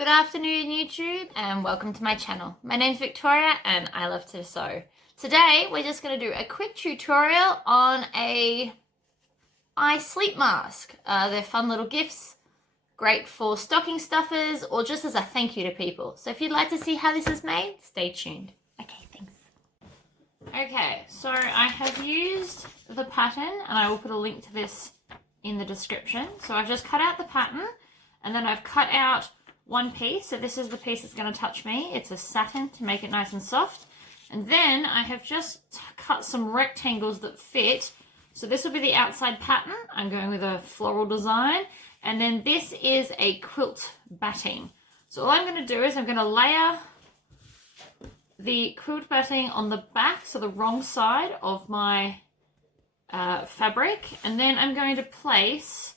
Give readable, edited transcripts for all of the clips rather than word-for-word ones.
Good afternoon YouTube and welcome to my channel. My name's Victoria and I love to sew. Today we're just going to do a quick tutorial on a eye sleep mask. They're fun little gifts, great for stocking stuffers or just as a thank you to people. So if you'd like to see how this is made, stay tuned. Okay, thanks. Okay, so I have used the pattern and I will put a link to this in the description. So I've just cut out the pattern and then I've cut out one piece. So this is the piece that's going to touch me. It's a satin to make it nice and soft. And then I have just cut some rectangles that fit. So this will be the outside pattern. I'm going with a floral design. And then this is a quilt batting. So all I'm going to do is I'm going to layer the quilt batting on the back, so the wrong side of my fabric. And then I'm going to place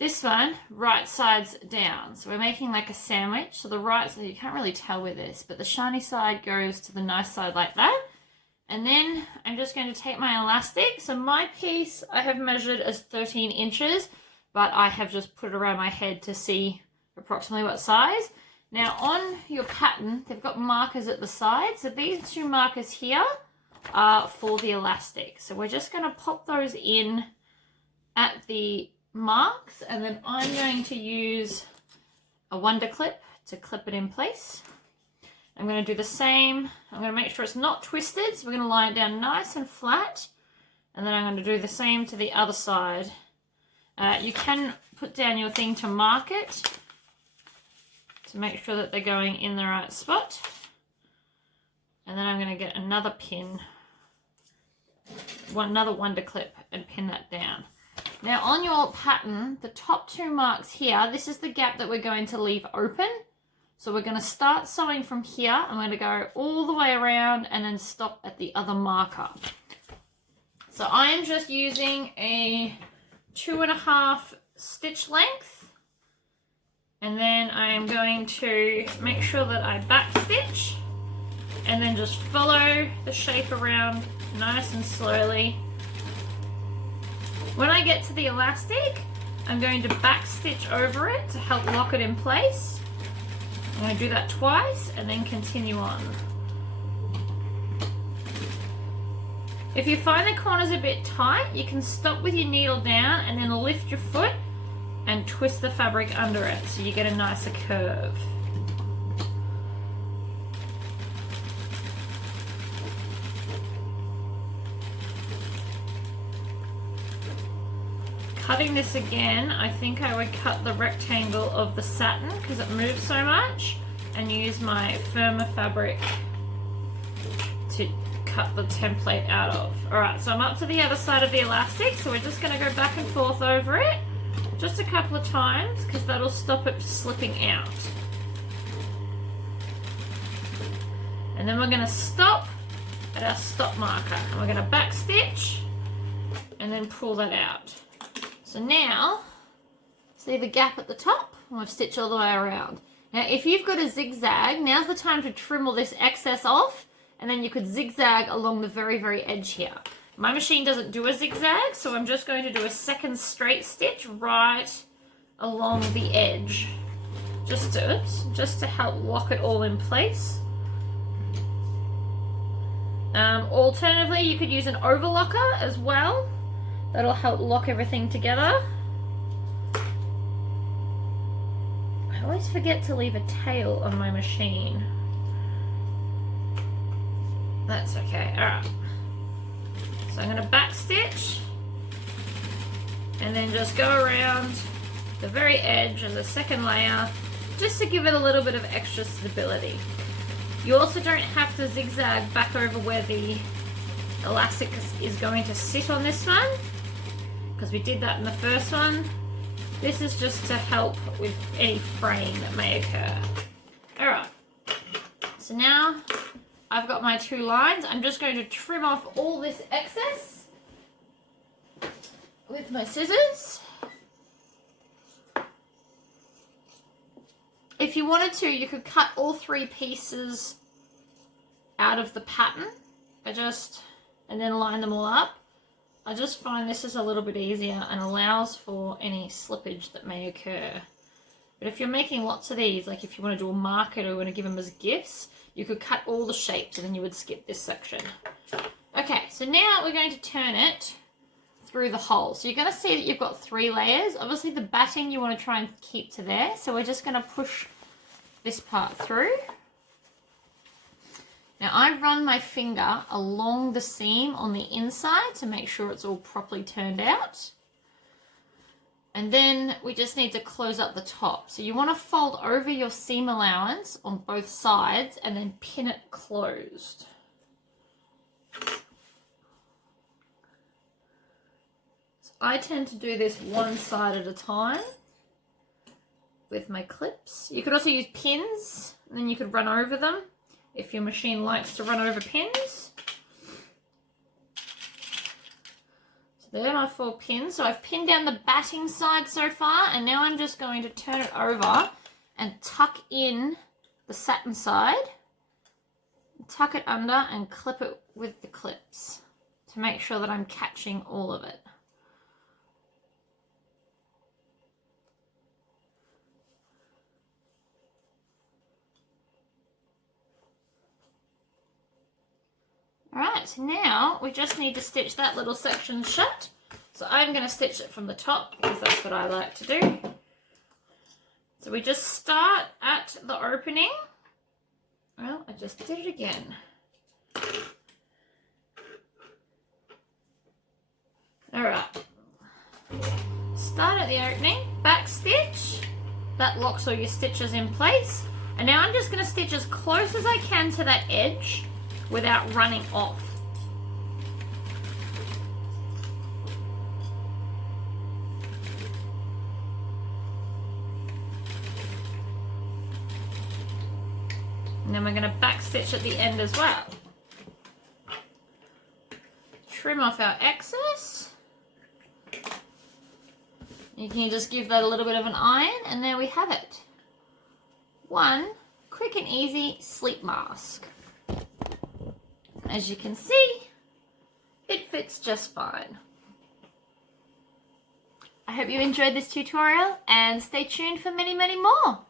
this one right sides down. So we're making like a sandwich. So the right side, you can't really tell with this, but the shiny side goes to the nice side like that. And then I'm just going to take my elastic. So my piece I have measured as 13 inches, but I have just put it around my head to see approximately what size. Now on your pattern, they've got markers at the side. So these two markers here are for the elastic. So we're just going to pop those in at the marks, and then I'm going to use a wonder clip to clip it in place. I'm going to do the same. I'm going to make sure it's not twisted, so we're going to lie it down nice and flat, and then I'm going to do the same to the other side. You can put down your thing to mark it to make sure that they're going in the right spot, and then I'm going to get another pin, another wonder clip, and pin that down. Now on your pattern, the top two marks here, this is the gap that we're going to leave open. So we're going to start sewing from here. I'm going to go all the way around and then stop at the other marker. So I am just using a 2.5 stitch length. And then I am going to make sure that I back stitch and then just follow the shape around nice and slowly. When I get to the elastic, I'm going to back stitch over it to help lock it in place. I'm going to do that twice and then continue on. If you find the corners a bit tight, you can stop with your needle down and then lift your foot and twist the fabric under it so you get a nicer curve. Cutting this again, I think I would cut the rectangle of the satin because it moves so much and use my firmer fabric to cut the template out of. Alright, so I'm up to the other side of the elastic, so we're just going to go back and forth over it just a couple of times because that'll stop it slipping out. And then we're going to stop at our stop marker and we're going to back stitch and then pull that out. So now, see the gap at the top? And we've stitched all the way around. Now if you've got a zigzag, now's the time to trim all this excess off, and then you could zigzag along the very, very edge here. My machine doesn't do a zigzag, so I'm just going to do a second straight stitch right along the edge. Just to help lock it all in place. Alternatively, you could use an overlocker as well. That'll help lock everything together. I always forget to leave a tail on my machine. That's okay, alright. So I'm going to back stitch and then just go around the very edge of the second layer just to give it a little bit of extra stability. You also don't have to zigzag back over where the elastic is going to sit on this one, because we did that in the first one. This is just to help with any fraying that may occur. Alright, so now I've got my two lines. I'm just going to trim off all this excess with my scissors. If you wanted to, you could cut all three pieces out of the pattern and then line them all up. I just find this is a little bit easier and allows for any slippage that may occur. But if you're making lots of these, like if you want to do a market or you want to give them as gifts, you could cut all the shapes and then you would skip this section. Okay, so now we're going to turn it through the hole. So you're going to see that you've got 3 layers. Obviously the batting you want to try and keep to there. So we're just going to push this part through. Now I run my finger along the seam on the inside to make sure it's all properly turned out. And then we just need to close up the top. So you want to fold over your seam allowance on both sides and then pin it closed. So I tend to do this one side at a time with my clips. You could also use pins and then you could run over them if your machine likes to run over pins. There are my 4 pins. So I've pinned down the batting side so far, and now I'm just going to turn it over and tuck in the satin side, tuck it under and clip it with the clips to make sure that I'm catching all of it. Alright, so now we just need to stitch that little section shut. So I'm going to stitch it from the top because that's what I like to do. So we just start at the opening. Well, I just did it again. Alright. Start at the opening, back stitch. That locks all your stitches in place. And now I'm just going to stitch as close as I can to that edge without running off. And then we're going to back stitch at the end as well. Trim off our excess. You can just give that a little bit of an iron, and there we have it. One quick and easy sleep mask. As you can see, it fits just fine. I hope you enjoyed this tutorial and stay tuned for many, many more.